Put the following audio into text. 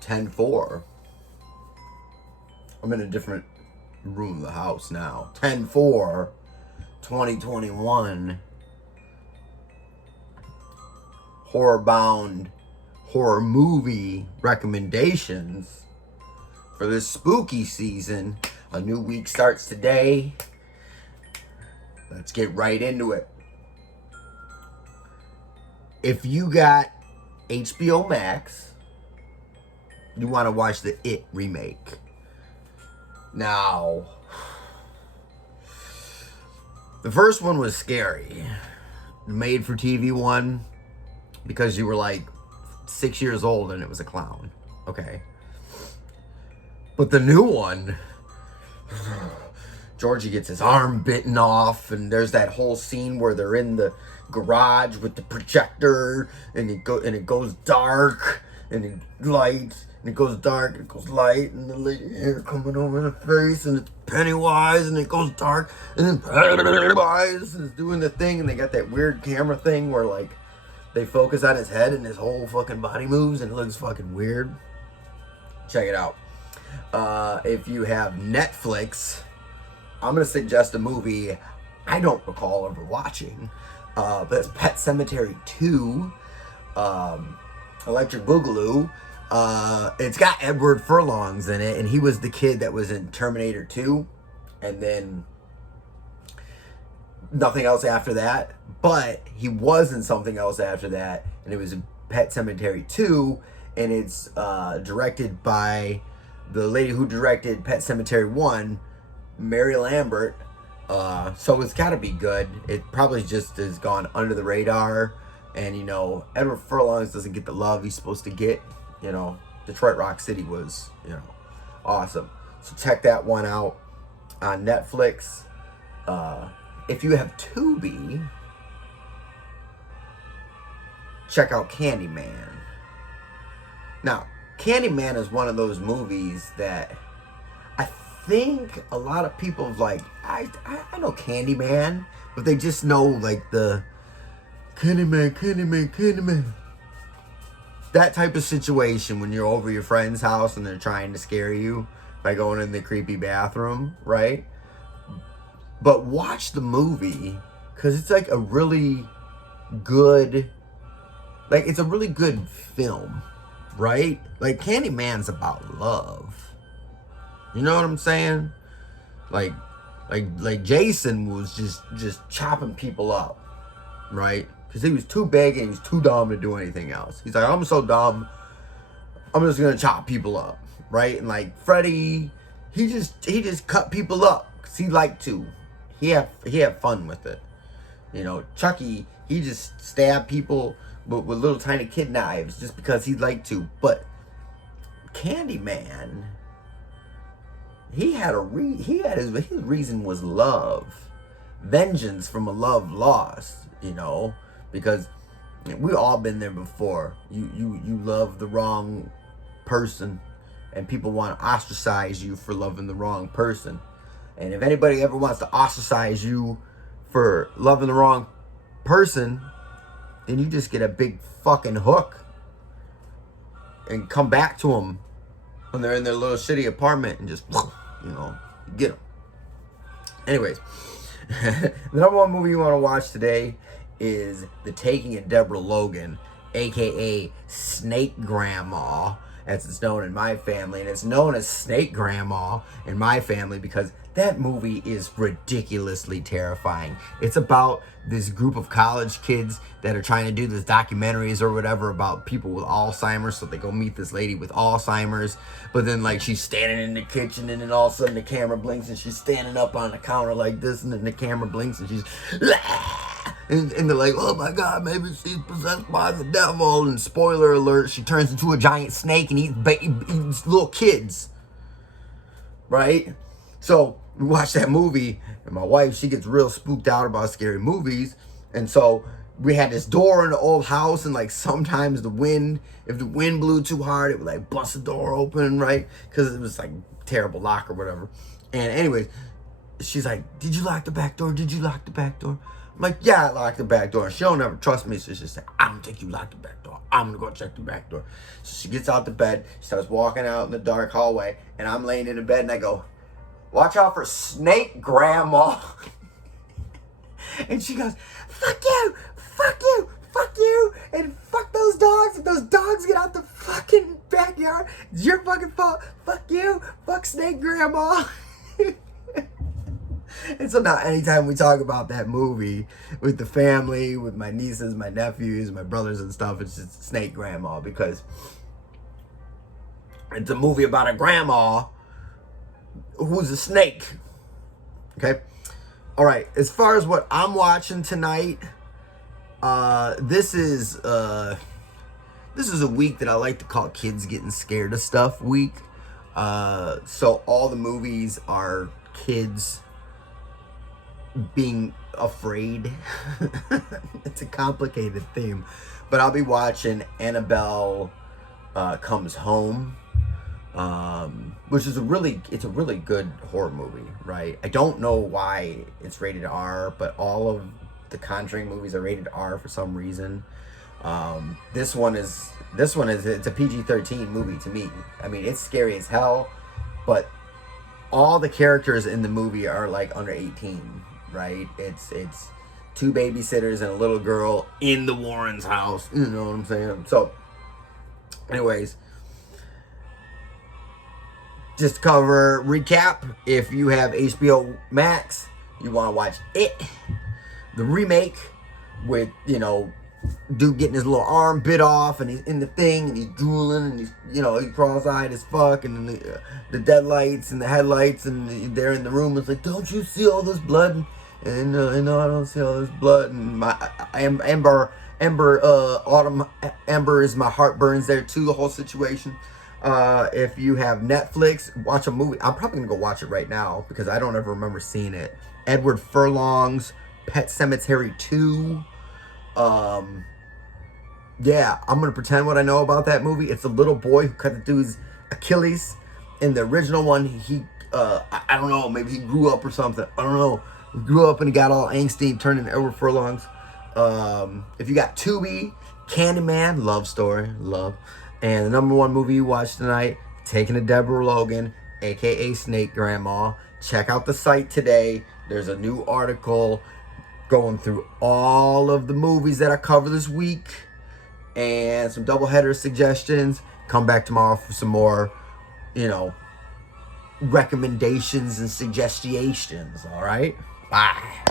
10-4. I'm in a different room of the house now. 10-4, 2021. Horror-bound horror movie recommendations for this spooky season. A new week starts today. Let's get right into it. If you got HBO Max, you want to watch the It remake. Now, the first one was scary. The made-for-TV one, because you were like 6 years old and it was a clown. Okay. But the new one, Georgie gets his arm bitten off, and there's that whole scene where they're in the garage with the projector, and it goes dark, and it lights, and it goes dark, and it goes light, and the lady hair coming over the face, and it's Pennywise, and it goes dark, and then Pennywise is doing the thing, and they got that weird camera thing where like they focus on his head and his whole fucking body moves, and it looks fucking weird. Check it out. If you have Netflix, I'm going to suggest a movie I don't recall ever watching. But it's Pet Sematary 2, Electric Boogaloo. It's got Edward Furlongs in it, and he was the kid that was in Terminator 2. And then nothing else after that. But he was in something else after that, and it was Pet Sematary 2, and it's directed by the lady who directed Pet Sematary 1, Mary Lambert. So it's got to be good. It probably just has gone under the radar. And, you know, Edward Furlongs doesn't get the love he's supposed to get. You know, Detroit Rock City was, you know, awesome. So check that one out on Netflix. If you have Tubi, check out Candyman. Now, Candyman is one of those movies that I think a lot of people have like, I know Candyman, but they just know like the Candyman. That type of situation when you're over your friend's house and they're trying to scare you by going in the creepy bathroom, right? But watch the movie, because it's like a really good, like it's a really good film, right? Like Candyman's about love. You know what I'm saying? Like Jason was just chopping people up, right? Because he was too big and he was too dumb to do anything else. He's like, I'm so dumb, I'm just gonna chop people up, right? And like Freddy, he just cut people up because he liked to. He had fun with it. You know, Chucky, he just stabbed people with little tiny kid knives just because he liked to. But Candyman, his reason was love, vengeance from a love lost. You know, because we all been there before. You love the wrong person, and people want to ostracize you for loving the wrong person. And if anybody ever wants to ostracize you for loving the wrong person, then you just get a big fucking hook and come back to them when they're in their little shitty apartment and just, you know, get them. Anyways, the number one movie you want to watch today is The Taking of Deborah Logan, aka Snake Grandma, as it's known in my family. And it's known as Snake Grandma in my family because that movie is ridiculously terrifying. It's about this group of college kids that are trying to do this documentaries or whatever about people with Alzheimer's. So they go meet this lady with Alzheimer's, but then like she's standing in the kitchen, and then all of a sudden the camera blinks and she's standing up on the counter like this, and then the camera blinks and she's and they're like, oh my god, maybe she's possessed by the devil. And spoiler alert, she turns into a giant snake and eats little kids, right? So we watched that movie, and my wife, she gets real spooked out about scary movies. And so we had this door in the old house, and like sometimes if the wind blew too hard, it would like bust the door open, right? Because it was like terrible lock or whatever. And anyways, she's like, did you lock the back door? Did you lock the back door? I'm I'm like, yeah, I locked the back door. And she don't ever trust me, so she's like, I'm gonna take you lock the back door. I'm gonna go check the back door. So she gets out the bed, she starts walking out in the dark hallway, and I'm laying in the bed and I go, watch out for Snake Grandma. And she goes, fuck you, fuck you, fuck you, and fuck those dogs. If those dogs get out the fucking backyard, it's your fucking fault. Fuck you, fuck Snake Grandma. And so now anytime we talk about that movie with the family, with my nieces, my nephews, my brothers and stuff, it's just Snake Grandma, because it's a movie about a grandma who's a snake. Okay? All right, as far as what I'm watching tonight, this is a week that I like to call kids getting scared of stuff week. So all the movies are kids being afraid. It's a complicated theme, but I'll be watching Annabelle Comes Home, which is a really good horror movie, right? I don't know why it's rated R, but all of the Conjuring movies are rated R for some reason. This one is it's a PG-13 movie to me. I mean, it's scary as hell, but all the characters in the movie are like under 18, right? It's two babysitters and a little girl in the Warrens' house. You know what I'm saying? So, anyways, just to cover recap, if you have HBO Max, you want to watch It, the remake with, dude getting his little arm bit off and he's in the thing and he's drooling and he's, he's cross-eyed as fuck, and the deadlights and the headlights and they're in the room. It's like, don't you see all this blood? And no, I don't see all this blood. And my Amber is my heart burns there too, the whole situation. If you have Netflix, watch a movie. I'm probably gonna go watch it right now because I don't ever remember seeing it. Edward Furlong's Pet Sematary 2. Yeah, I'm gonna pretend what I know about that movie. It's a little boy who cut the dude's Achilles. In the original one, he I don't know, maybe he grew up or something. I don't know. He grew up and he got all angsty and turned into Edward Furlong's. If you got Tubi, Candyman, love story, love. And the number one movie you watched tonight, Taking a Deborah Logan, aka Snake Grandma. Check out the site today. There's a new article going through all of the movies that I cover this week and some doubleheader suggestions. Come back tomorrow for some more, recommendations and suggestions. All right? Bye.